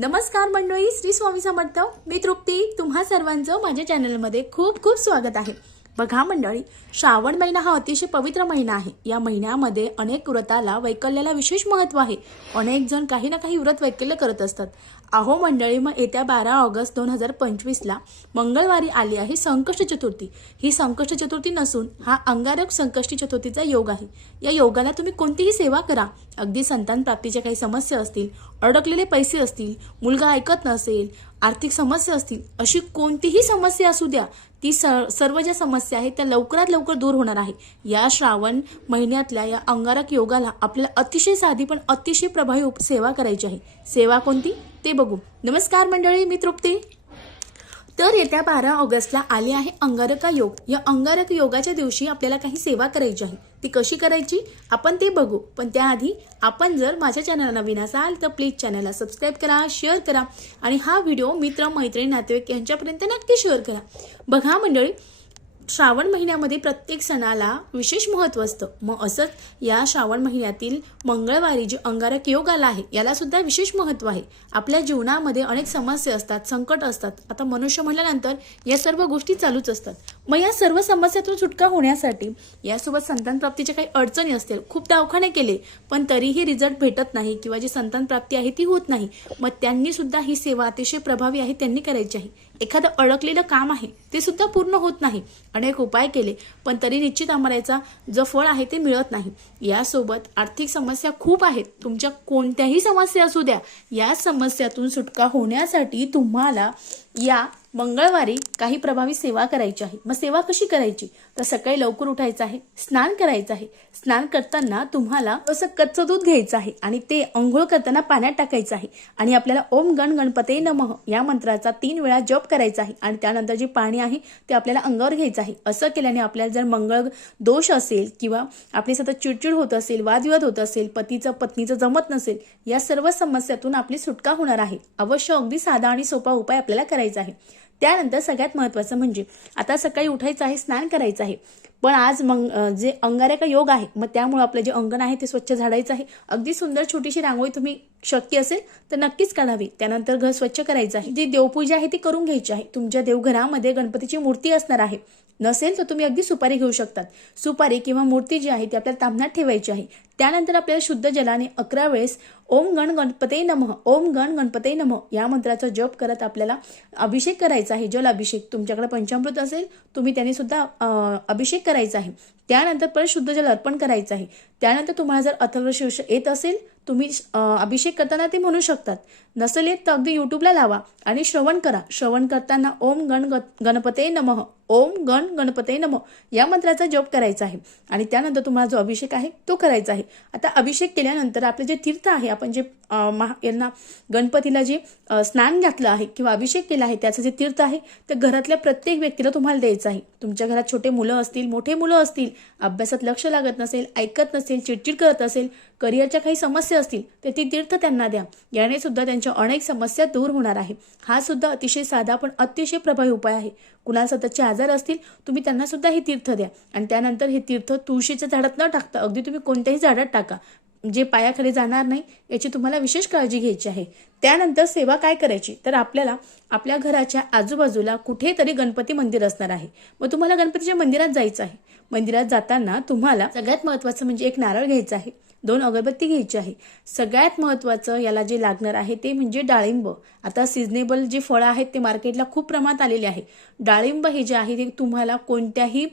नमस्कार मंडळी श्री स्वामी समर्थ. मी तृप्ती. तुम्हा सर्वांचं माझ्या चॅनलमध्ये खूप खूप स्वागत आहे. बघा मंडळी श्रावण महिना हा अतिशय पवित्र महिना आहे. या महिन्यामध्ये अनेक व्रताला वैकल्याला विशेष महत्त्व आहे. अनेक जण काही ना काही व्रत वैकल्य करत असतात. अहो मंडळी मग येत्या बारा ऑगस्ट दोन हजार पंचवीसला मंगळवारी आली आहे संकष्ट चतुर्थी. ही संकष्ट चतुर्थी नसून हा अंगारक संकष्टी चतुर्थीचा योग आहे. या योगाला तुम्ही कोणतीही सेवा करा. अगदी संतान प्राप्तीच्या काही समस्या असतील अडकलेले पैसे असतील मुलगा ऐकत नसेल आर्थिक समस्या असतील अशी कोणतीही समस्या असू द्या. ती स सर्व ज्या समस्या आहेत त्या लवकरात लवकर दूर होणार आहे. या श्रावण महिन्यातल्या या अंगारक योगाला आपल्याला अतिशय साधी पण अतिशय प्रभावी उप सेवा करायची आहे. सेवा कोणती? ते बघू. नमस्कार मंडळी मी तृप्ती. तर येत्या बारा ऑगस्टला आले आहे अंगारका योग. या अंगारक योगाच्या दिवशी आपल्याला काही सेवा करायची आहे. ती कशी करायची? आपण ते बघू. पण त्याआधी आपण जर माझ्या चॅनलला नवीन असाल तर प्लीज चॅनलला सबस्क्राईब करा शेअर करा. आणि हा व्हिडिओ मित्र मैत्रिणी नातेवाईक यांच्यापर्यंत नक्की शेअर करा. बघा मंडळी श्रावण महिन्यामध्ये प्रत्येक सणाला विशेष महत्त्व असतं. मग असंच या श्रावण महिन्यातील मंगळवारी जे अंगारक योग आला आहे याला सुद्धा विशेष महत्त्व आहे. आपल्या जीवनामध्ये अनेक समस्या असतात संकट असतात. आता मनुष्य म्हटल्यानंतर या सर्व गोष्टी चालूच असतात. मग या सर्व समस्यातून सुटका होण्यासाठी यासोबत संतान प्राप्तीच्या काही अडचणी असतील खूप दवाखाने केले पण तरीही रिझल्ट भेटत नाही किंवा जी संतान प्राप्ती आहे ती होत नाही मग त्यांनी सुद्धा ही सेवा अतिशय प्रभावी आहे त्यांनी करायची आहे. एखादं अडकलेलं काम आहे ते सुद्धा पूर्ण होत नाही. अनेक उपाय केले पण तरी निश्चित आम्हाला जो फळ आहे ते मिळत नाही. यासोबत आर्थिक समस्या खूप आहेत. तुमच्या कोणत्याही समस्या असू द्या या समस्यातून सुटका होण्यासाठी तुम्हाला या मंगळवारी काही प्रभावी सेवा करायची आहे. मग सेवा कशी करायची? तर सकाळी लवकर उठायचं आहे स्नान करायचं आहे. स्नान करताना तुम्हाला असं कच्चं दूध घ्यायचं आहे आणि ते अंघोळ करताना पाण्यात टाकायचं आहे. आणि आपल्याला ओम गण गणपते नमः या मंत्राचा तीन वेळा जप करायचा आहे. आणि त्यानंतर जे पाणी आहे ते आपल्याला अंगावर घ्यायचं आहे. असं केल्याने आपल्याला जर मंगळ दोष असेल किंवा आपली सतत चिडचिड होत असेल वादविवाद होत असेल पतीचं पत्नीचं जमत नसेल या सर्व समस्यातून आपली सुटका होणार आहे. अवश्य अगदी साधा आणि सोपा उपाय आपल्याला करायचा आहे. त्यानंतर सगळ्यात महत्त्वाचं म्हणजे आता सकाळी उठायचं आहे स्नान करायचं आहे. पण आज मग जे अंगारका योग आहे मग त्यामुळे आपलं जे अंगण आहे ते स्वच्छ झाडायचं आहे. अगदी सुंदर छोटीशी रांगोळी तुम्ही शक्य असेल तर नक्कीच काढावी. त्यानंतर घर स्वच्छ करायचं आहे. जी देवपूजा आहे ती करून घ्यायची आहे. तुमच्या देवघरामध्ये गणपतीची मूर्ती असणार आहे. नसेल तर तुम्ही अगदी सुपारी घेऊ शकतात. सुपारी किंवा मूर्ती जी आहे ती आपल्याला तांबण्यात ठेवायची आहे. त्यानंतर आपल्याला शुद्ध जलाने अकरा वेळेस ओम गण गणपते नमः ओम गण गणपते नमः या मंत्राचा जप करत आपल्याला अभिषेक करायचा आहे. जल अभिषेक तुमच्याकडे पंचामृत असेल तुम्ही त्याने सुद्धा अभिषेक करायचा आहे. त्यानंतर परत शुद्ध जल अर्पण करायचं आहे. त्यानंतर तुम्हाला जर अथर्व शीर्ष येत असेल तुम्ही अभिषेक करताना ते म्हणू शकतात. नसेल येत तर अगदी युट्यूबला लावा आणि श्रवण करा. श्रवण करताना ओम गण ग- गणपते नमः. ओम गण गणपते नमः. या मंत्राचा जप करायचा आहे. आणि त्यानंतर तुम्हाला जो अभिषेक आहे तो करायचा आहे. आता अभिषेक केल्यानंतर आपले जे तीर्थ आहे आपण जे महा यांना गणपतीला जे स्नान घातलं आहे किंवा अभिषेक केला आहे त्याचं जे तीर्थ आहे ते घरातल्या प्रत्येक व्यक्तीला तुम्हाला द्यायचं आहे. तुमच्या घरात छोटे मुलं असतील मोठे मुलं असतील अभ्यासात लक्ष लागत नसेल ऐकत नसेल चिडचिड करत असेल करिअरच्या काही समस्या असतील तर ती तीर्थ त्यांना द्या. याने सुद्धा त्यांच्या अनेक समस्या दूर होणार आहे. हा सुद्धा अतिशय साधा पण अतिशय प्रभावी उपाय आहे. कुणाला सततचे आजार असतील तुम्ही त्यांना सुद्धा हे तीर्थ द्या. आणि त्यानंतर हे तीर्थ तुळशीच्या झाडात न टाकता अगदी तुम्ही कोणत्याही झाडात टाका. जे पायाखाली जाणार नाही याची तुम्हाला विशेष काळजी घ्यायची आहे. त्यानंतर सेवा काय करायची? तर आपल्याला आपल्या घराच्या आजूबाजूला कुठेतरी गणपती मंदिर असणार आहे. मग तुम्हाला गणपतीच्या मंदिरात जायचं आहे. मंदिरात जाताना तुम्हाला सगळ्यात महत्त्वाचं म्हणजे एक नारळ घ्यायचा आहे. दोन अगरबत्ती घ्यायची आहे. सगळ्यात महत्त्वाचं याला जे लागणार आहे ते म्हणजे डाळिंब. आता सिजनेबल जे फळं आहेत ते मार्केटला खूप प्रमाणात आलेले आहे. डाळिंब हे जे आहे ते तुम्हाला कोणत्याही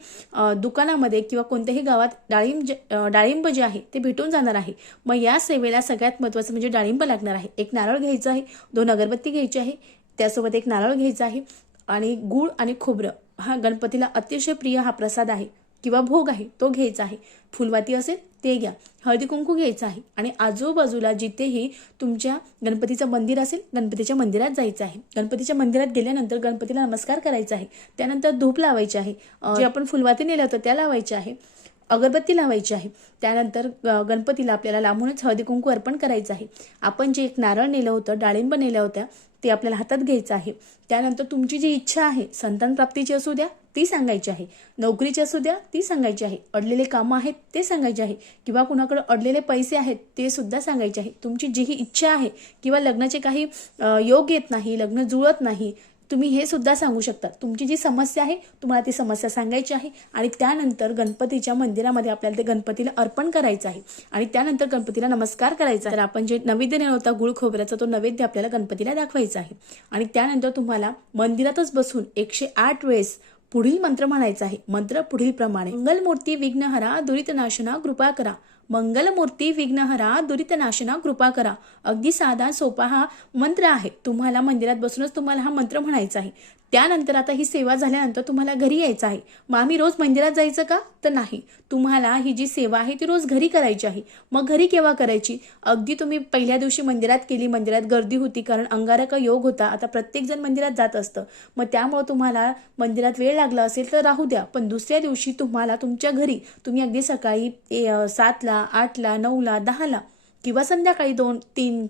दुकानामध्ये किंवा कोणत्याही गावात डाळिंब डाळिंब जे आहे ते भेटून जाणार आहे. मग या सेवेला सगळ्यात महत्त्वाचं म्हणजे डाळिंब लागणार आहे. एक नारळ घ्यायचं आहे दोन अगरबत्ती घ्यायची आहे त्यासोबत एक नारळ घ्यायचा आहे आणि गूळ आणि खोबरं. हा गणपतीला अतिशय प्रिय हा प्रसाद आहे किंवा भोग आहे तो घ्यायचा आहे. फुलवाती असेल ते घ्या. हळदी कुंकू घ्यायचं आहे आणि आजूबाजूला जिथेही तुमच्या गणपतीचं मंदिर असेल गणपतीच्या मंदिरात जायचं आहे. गणपतीच्या मंदिरात गेल्यानंतर गणपतीला नमस्कार करायचा आहे. त्यानंतर धूप लावायची आहे. जे आपण फुलवाती नेलं होतं त्या लावायच्या आहे. अगरबत्ती लावायची आहे. त्यानंतर गणपतीला आपल्याला लांबूनच हळदी कुंकू अर्पण करायचं आहे. आपण जे एक नारळ नेलं होतं डाळिंब नेल्या होत्या ते आपल्याला हातात घ्यायचं आहे. त्यानंतर तुमची जी इच्छा आहे संतान प्राप्तीची असू द्या ती सांगायची आहे. नोकरीची असू द्या ती सांगायची आहे. अडलेले कामं आहेत ते सांगायचे आहे. किंवा कुणाकडे अडलेले पैसे आहेत ते सुद्धा सांगायचे आहे. तुमची जी ही इच्छा आहे किंवा लग्नाचे काही योग येत नाही लग्न जुळत नाही तुम्ही हे सुद्धा सांगू शकता. तुमची जी समस्या आहे तुम्हाला ती समस्या सांगायची आहे आणि त्यानंतर गणपतीच्या मंदिरामध्ये आपल्याला ते गणपतीला अर्पण करायचं आहे. आणि त्यानंतर गणपतीला नमस्कार करायचा आहे. तर आपण जे नैवेद्य नेला होता गुळ खोबऱ्याचा तो नैवेद्य आपल्याला गणपतीला दाखवायचा आहे. आणि त्यानंतर तुम्हाला मंदिरातच बसून एकशे आठ वेळेस पुढील मंत्र म्हणायचा आहे. मंत्र पुढील प्रमाणे मंगलमूर्ती विघ्नहरा दुरितनाशना कृपा करा. मंगलमूर्ती विघ्नहरा दुरितनाशना कृपा करा. अगदी साधा सोपा हा मंत्र आहे. तुम्हाला मंदिरात बसूनच तुम्हाला हा मंत्र म्हणायचा आहे. त्यानंतर आता ही सेवा झाल्यानंतर तुम्हाला घरी यायचं आहे. मग आम्ही रोज मंदिरात जायचं का? तर नाही. तुम्हाला ही जी सेवा आहे ती रोज घरी करायची आहे. मग घरी केव्हा करायची? अगदी तुम्ही पहिल्या दिवशी मंदिरात केली मंदिरात गर्दी होती कारण अंगारका योग होता. आता प्रत्येक जण मंदिरात जात असतं. मग त्यामुळं तुम्हाला मंदिरात वेळ लागला असेल तर राहू द्या. पण दुसऱ्या दिवशी तुम्हाला तुमच्या घरी तुम्ही अगदी सकाळी ए, सातला आठला नऊला दहाला किंवा संध्याकाळी दोन तीन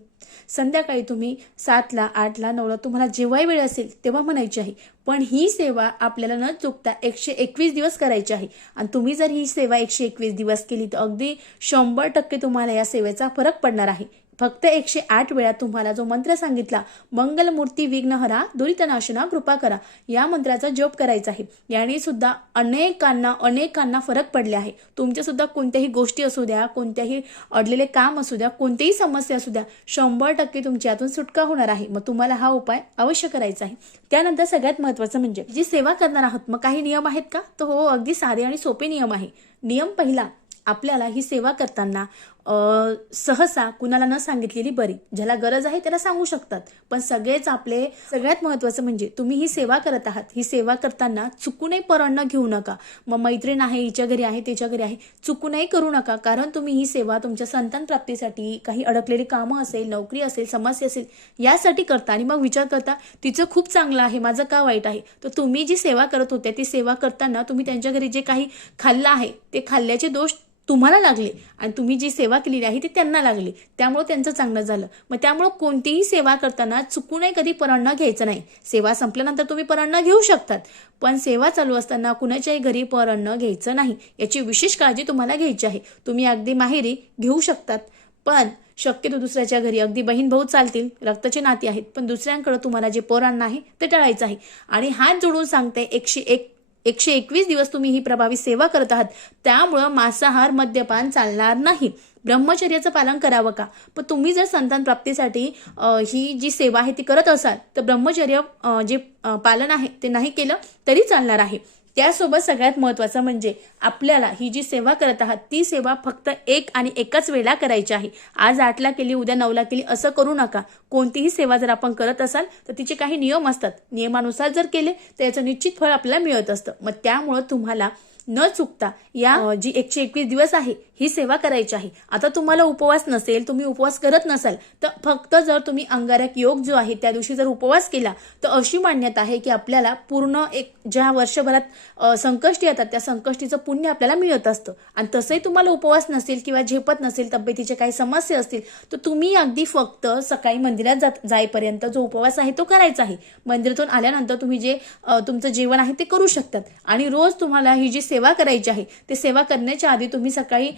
संध्याकाळी तुम्ही सातला आठला नऊला तुम्हाला जेव्हाही वेळ असेल तेव्हा म्हणायची आहे. पण ही सेवा आपल्याला न चुकता एकशे एकवीस दिवस करायची आहे. आणि तुम्ही जर ही सेवा एकशे एकवीस दिवस केली तर अगदी शंभर टक्के तुम्हाला या सेवेचा फरक पडणार आहे. फक्त एकशे आठ वेळा तुम्हाला जो मंत्र सांगितला मंगलमूर्ती विघ्नहरा दुरितनाशना कृपा करा या मंत्राचा जप करायचा आहे. याने सुद्धा अनेकांना अनेकांना फरक पडले आहे. तुमच्या सुद्धा कोणत्याही गोष्टी असू द्या कोणत्याही अडलेले काम असू द्या कोणतीही समस्या असू द्या शंभर टक्के तुमच्या यातून सुटका होणार आहे. मग तुम्हाला हा उपाय अवश्य करायचा आहे. त्यानंतर सगळ्यात महत्वाचं म्हणजे जी सेवा करणार आहोत मग काही नियम आहेत का? तर हो अगदी साधे आणि सोपे नियम आहे. नियम पहिला आपल्याला ही सेवा करताना सहसा कुणाला न सांगितलेली बरी. ज्याला गरज आहे त्याला सांगू शकतात. पण सगळेच आपले सगळ्यात महत्वाचं म्हणजे तुम्ही ही सेवा करत आहात. ही सेवा करताना चुकूनही परांना घेऊ नका. मग मैत्रीण आहे हिच्या घरी आहे त्याच्या घरी आहे चुकूनही करू नका. कारण तुम्ही ही सेवा तुमच्या संतान प्राप्तीसाठी काही अडकलेली कामं असेल नोकरी असेल समस्या असेल यासाठी करता. आणि मग विचार करता तिचं खूप चांगलं आहे माझं का वाईट आहे? तर तुम्ही जी सेवा करत होत्या ती सेवा करताना तुम्ही त्यांच्या घरी जे काही खाल्लं आहे ते खाल्ल्याचे दोष तुम्हाला लागले. आणि तुम्ही जी सेवा केलेली आहे ती त्यांना लागली. त्यामुळं त्यांचं चांगलं झालं. मग त्यामुळं कोणतीही सेवा करताना चुकूनही कधी परांना घ्यायचं नाही. सेवा संपल्यानंतर तुम्ही परांना घेऊ शकतात. पण सेवा चालू असताना कुणाच्याही घरी परांना घ्यायचं नाही. याची विशेष काळजी तुम्हाला घ्यायची आहे. तुम्ही अगदी माहेरी घेऊ शकतात. पण शक्यतो दुसऱ्याच्या घरी अगदी बहीण भाऊ चालतील रक्ताचे नाते आहेत पण दुसऱ्यांकडे तुम्हाला जे पोरांना आहे ते टाळायचं आहे. आणि हात जोडून सांगते एकशे एक एकशे एकवीस दिवस तुम्ही ही प्रभावी सेवा करत आहात. त्यामुळं मांसाहार मद्यपान चालणार नाही. ब्रह्मचर्याचं पालन करावं का? पण तुम्ही जर संतान प्राप्तीसाठी ही जी सेवा आहे ती करत असाल तर ब्रह्मचर्य जे पालन आहे ते नाही केलं तरी चालणार आहे. त्यासोबत सगळ्यात महत्वाचं म्हणजे आपल्याला ही जी सेवा करत आहात ती सेवा फक्त एक आणि एकाच वेळेला करायची आहे. आज आठला केली उद्या नऊला केली असं करू नका. कोणतीही सेवा जर आपण करत असाल तर तिचे काही नियम असतात. नियमानुसार जर केले तर याचं निश्चित फळ आपल्याला मिळत असतं. मग त्यामुळं तुम्हाला न चुकता या जी एकशे एकवीस दिवस आहे ही सेवा करायची आहे. आता तुम्हाला उपवास नसेल तुम्ही उपवास करत नसाल तर फक्त जर तुम्ही अंगारक योग जो आहे त्या दिवशी जर उपवास केला तर अशी मान्यता आहे की आपल्याला पूर्ण एक ज्या वर्षभरात संकष्टी येतात त्या संकष्टीचं पुण्य आपल्याला मिळत असतं. आणि तसंही तुम्हाला उपवास नसेल किंवा झेपत नसेल तब्येतीचे काही समस्या असतील तर तुम्ही अगदी फक्त सकाळी मंदिरात जात जाईपर्यंत जो उपवास आहे तो करायचा आहे. मंदिरातून आल्यानंतर तुम्ही जे तुमचं जेवण आहे ते करू शकतात. आणि रोज तुम्हाला ही जी सेवा करायची आहे ते सेवा करण्याच्या आधी तुम्ही सकाळी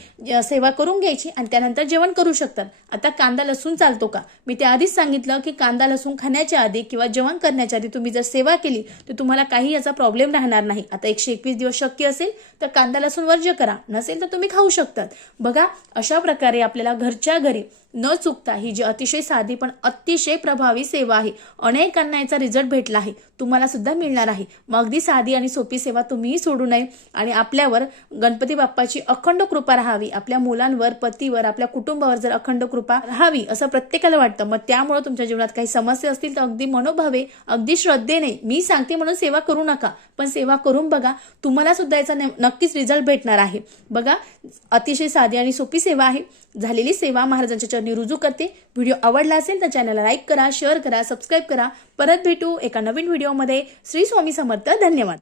सेवा करून घ्यायची आणि त्यानंतर जेवण करू शकतात. आता कांदा लसूण चालतो का? मी त्या आधीच सांगितलं की कांदा लसूण खाण्याच्या आधी किंवा जेवण करण्याच्या आधी तुम्ही जर सेवा केली तर तुम्हाला काही याचा प्रॉब्लेम राहणार नाही. आता एकशे एकवीस दिवस शक्य असेल तर कांदा लसूण वर्ज्य करा. नसेल तर तुम्ही खाऊ शकतात. बघा अशा प्रकारे आपल्याला घरच्या घरी न चुकता ही जी अतिशय साधी पण अतिशय प्रभावी सेवा आहे अनेकांना याचा रिझल्ट भेटला आहे. तुम्हाला सुद्धा मिळणार आहे. मग अगदी साधी आणि सोपी सेवा तुम्हीही सोडू नये आणि आपल्यावर गणपती बाप्पाची अखंड कृपा राहावी आपल्या मुलांवर पतीवर आपल्या कुटुंबावर जर अखंड कृपा राहावी असं प्रत्येकाला वाटतं मग त्यामुळे तुमच्या जीवनात काही समस्या असतील तर अगदी मनोभावे अगदी श्रद्धेने मी सांगते म्हणून सेवा करू नका. पण सेवा करून बघा तुम्हाला सुद्धा याचा नक्कीच रिझल्ट भेटणार आहे. बघा अतिशय साधी आणि सोपी सेवा आहे. झालेली सेवा महाराजांच्या चरणी रुजू करते. व्हिडिओ आवडला असेल तर चॅनलला लाईक करा शेअर करा सबस्क्राईब करा. परत भेटू एका नवीन व्हिडिओमध्ये श्री स्वामी समर्थ धन्यवाद.